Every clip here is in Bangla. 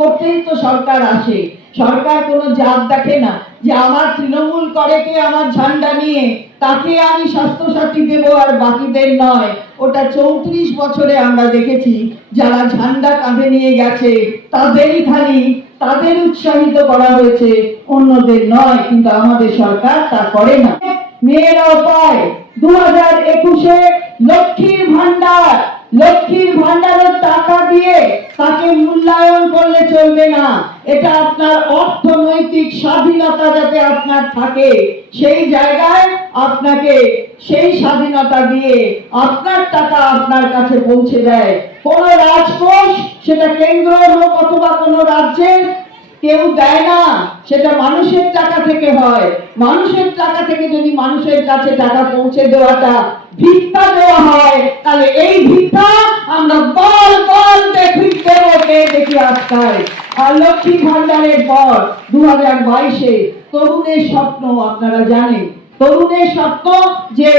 করতেই তো সরকার আসে। সরকার কোনো জাত দেখে না যে আমার তৃণমূল করে কে আমার ঝান্ডা নিয়ে। তাকে আমি স্বাস্থ্যসাথী দেব আর বাকিদের নয়। ওটা চৌত্রিশ বছরে আমরা দেখেছি, যারা ঝান্ডা কাঁধে নিয়ে গেছে, তাদেরই খালি, তাদের উৎসাহিত করা হয়েছে, অন্যদের নয়, কিন্তু আমাদের সরকার তা করে না। মেয়েরাও পায় দু হাজার একুশে লক্ষ্মীর ভান্ডার লক্ষ্মীর ভান্ডারের টাকা দিয়ে তাকে মূল্যায়ন করলে চলবে না। এটা আপনার অর্থনৈতিক স্বাধীনতা যাতে আপনার থাকে, সেই জায়গায় আপনাকে সেই স্বাধীনতা দিয়ে আপনার টাকা আপনার কাছে পৌঁছে দেয়। কোন রাজকোষ সেটা কেন্দ্র হোক অথবা কোনো রাজ্যের কেউ দেয় না, সেটা মানুষের টাকা থেকে হয়। মানুষের টাকা থেকে যদি মানুষের কাছে টাকা পৌঁছে দেওয়াটা ভিক্ষা দেওয়া হয়, তাহলে এই ভিক্ষা আমরা বল বল দেখি দেখি আজকাল। আর লক্ষ্মী ভান্ডারের পর দু হাজার বাইশে তরুণের স্বপ্ন আপনারা জানেন। তরুণের স্বপ্ন যে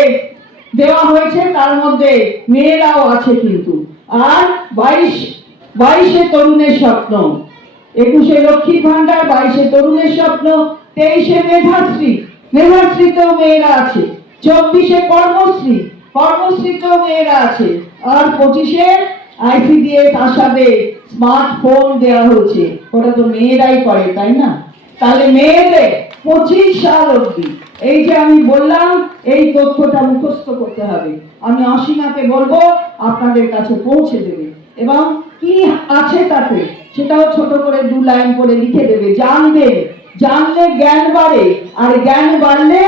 দেওয়া হয়েছে, তার মধ্যে মেয়েরাও আছে কিন্তু। আর বাইশ, বাইশে তরুণের স্বপ্ন। একুশে লক্ষ্মী ভান্ডার বাইশে তরুণের স্বপ্ন, তেইশে মেধাশ্রী। মেধাশ্রীতেও মেয়েরা আছে। চব্বিশে কর্মশ্রী। কর্মশ্রীতেও মেয়েরা আছে। আর পঁচিশে আইসিডিএস আসাবে স্মার্টফোন দেওয়া হয়েছে। ওটা তো মেয়েরাই করে, তাই না? তাহলে মেয়েদের পঁচিশ সাল অবধি। এই যে আমি বললাম, এই তথ্যটা মুখস্থ করতে হবে। আমি অসীমাকে বলব, আপনাদের কাছে পৌঁছে দেবে। এবং কি আছে তাতে? সেটাও ছোট করে দু লাইন করে লিখে দেবে। জানবে, জানলে জ্ঞান বাড়ে, আর জ্ঞান বাড়লে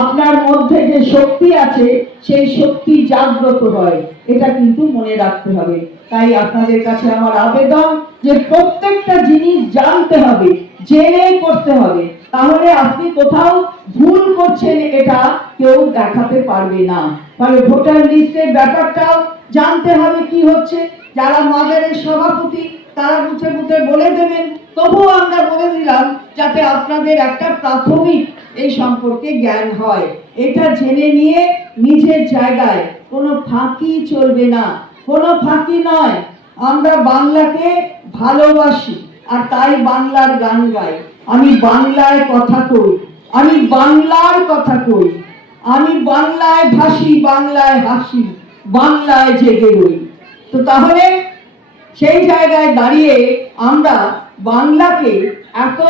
আপনার মধ্যে যে শক্তি আছে, সেই শক্তি জাগ্রত হয়। এটা কিন্তু মনে রাখতে হবে। তাই আপনাদের কাছে আমার আবেদন যে প্রত্যেকটা জিনিস জানতে হবে, জেনে করতে হবে। তাহলে আপনি কোথাও ভুল করছেন এটা কেউ দেখাতে পারবে না। তাহলে ভোটার লিস্টের ব্যাপারটাও জানতে হবে কি হচ্ছে। যারা মাজারের সভাপতি তারা বুঝে বুঝে বলে দেবেন। তবুও আমরা বলে দিলাম যাতে আপনাদের একটা প্রাথমিক এই সম্পর্কে জ্ঞান হয়। এটা জেনে নিয়ে নিজের জায়গায় কোনো ফাঁকি চলবে না। কোনো ফাঁকি নয়। আমরা বাংলাকে ভালোবাসি আর তাই বাংলার গান গাই। আমি বাংলায় কথা কই। আমি বাংলার কথা কই। আমি বাংলায় ভাসি, বাংলায় হাসি, বাংলায় জেগে রই। তো তাহলে সেই জায়গায় দাঁড়িয়ে আমরা বাংলাকে এত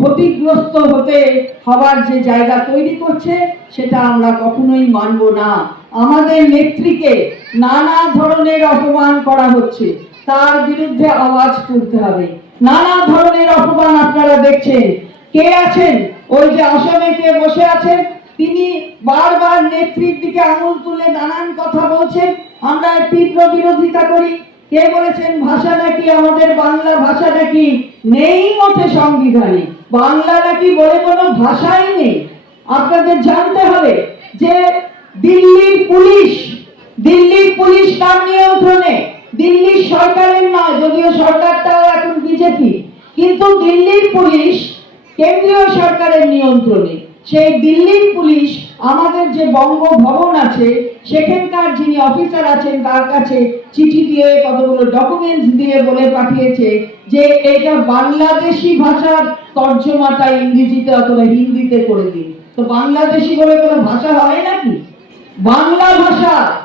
ক্ষতিগ্রস্ত হতে হবার যে জায়গা তৈরি করছে, সেটা আমরা কখনোই মানব না। আমাদের নেত্রীকে নানা ধরনের অপমান করা হচ্ছে। তার বিরুদ্ধে আওয়াজ তুলতে হবে। নানা ধরনের অপমান আপনারা দেখছেন। কে আছেন? ওই যে আসামে কে বসে আছেন? তিনি বারবার নেত্রীর দিকে আঙুল তুলে নানান কথা বলছেন। আমরা তীব্র বিরোধিতা করি। কে বলেছেন ভাষা নাকি আমাদের বাংলা ভাষা নাকি নেই মতে সংবিধানে? বাংলা নাকি বলে কোনো ভাষাই নেই। আপনাদের জানতে হবে যে দিল্লির পুলিশ দিল্লির পুলিশ কার নিয়ন্ত্রণে? দিল্লির সরকারের নয় যদিও সরকারটাও এখন বিজেপি। কিন্তু দিল্লির পুলিশ কেন্দ্রীয় সরকারের নিয়ন্ত্রণে। সেই দিল্লির পুলিশ আমাদের যে বঙ্গভবন আছে, সেখানকার যিনি অফিসার আছেন, তার কাছে চিঠি দিয়ে কতগুলো ডকুমেন্টস দিয়ে বলে পাঠিয়েছে যে এটা বাংলাদেশি ভাষার তর্জমাটা ইংরেজিতে অথবা হিন্দিতে করে দিন। তো বাংলাদেশি বলে কোনো ভাষা হয় নাকি? বাংলা ভাষা!